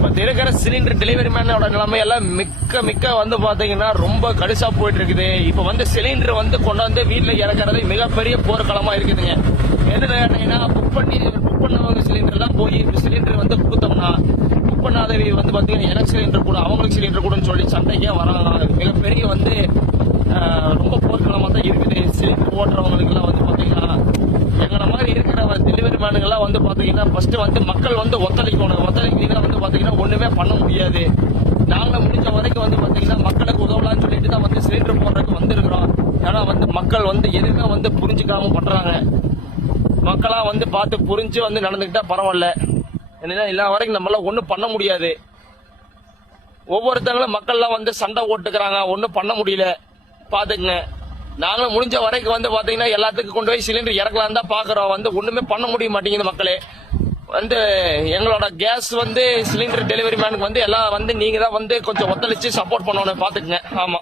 இப்ப இருக்கிற cylinder delivery மேனோட நிலைமை எல்லாம் மிக்க வந்து பாத்தீங்கன்னா ரொம்ப கடுசா போயிட்டு இருக்குது. இப்ப வந்து சிலிண்டர் வந்து கொண்டாந்து வீட்டுல இறக்குறது மிகப்பெரிய போர்க்களமா இருக்குதுங்க. என்ன கேட்டீங்கன்னா புக் பண்ணவங்க சிலிண்டர் எல்லாம் போய் சிலிண்டர் வந்து கொடுத்தோம்னா புக் பண்ணாதவி வந்து பாத்தீங்கன்னா எனக்கு சிலிண்டர் கூட அவங்களுக்கு சிலிண்டர் கூடன்னு சொல்லி சண்டைக்கே வராங்க. மிகப்பெரிய வந்து ரொம்ப போர்க்களமா தான் இருக்குது. சிலிண்டர் ஓட்டுறவங்களுக்கு எல்லாம் வந்து பாத்தீங்கன்னா எங்களை மாதிரி இருக்கிற டெலிவரி மேனுங்கெல்லாம் வந்து பாத்தீங்கன்னா ஃபர்ஸ்ட் வந்து மக்கள் வந்து ஒத்துழைக்கணும். ஒத்துழைக்கலாம் வந்து பாத்தீங்கன்னா ஒண்ணுமே பண்ண முடியாது. நாங்க முடிஞ்ச வரைக்கும் வந்து பாத்தீங்கன்னா மக்களுக்கு உதவலாம்னு சொல்லிட்டு தான் வந்து சிலிண்டர் போடுறதுக்கு வந்திருக்கிறோம். ஏன்னா வந்து மக்கள் வந்து எதுவுமே வந்து புரிஞ்சுக்காம பண்றாங்க. மக்களா வந்து பார்த்து புரிஞ்சு வந்து நடந்துக்கிட்டா பரவாயில்ல. ஏன்னா எல்லா வரைக்கும் நம்மளால ஒண்ணும் பண்ண முடியாது. ஒவ்வொருத்தங்களும் மக்கள்லாம் வந்து சண்டை ஓட்டுக்கிறாங்க, ஒன்னும் பண்ண முடியல. பாத்துக்குங்க, நாங்களும் முடிஞ்ச வரைக்கும் வந்து பாத்தீங்கன்னா எல்லாத்துக்கும் கொண்டு போய் சிலிண்டர் இறக்கலாம் தான் பாக்குறோம். வந்து ஒண்ணுமே பண்ண முடிய மாட்டேங்குது. மக்களே வந்து எங்களோட கேஸ் வந்து சிலிண்டர் டெலிவரி மேனுக்கு வந்து எல்லாம் வந்து நீங்க தான் வந்து கொஞ்சம் ஒத்துழைச்சு சப்போர்ட் பண்ணணும். பாத்துக்குங்க. ஆமா.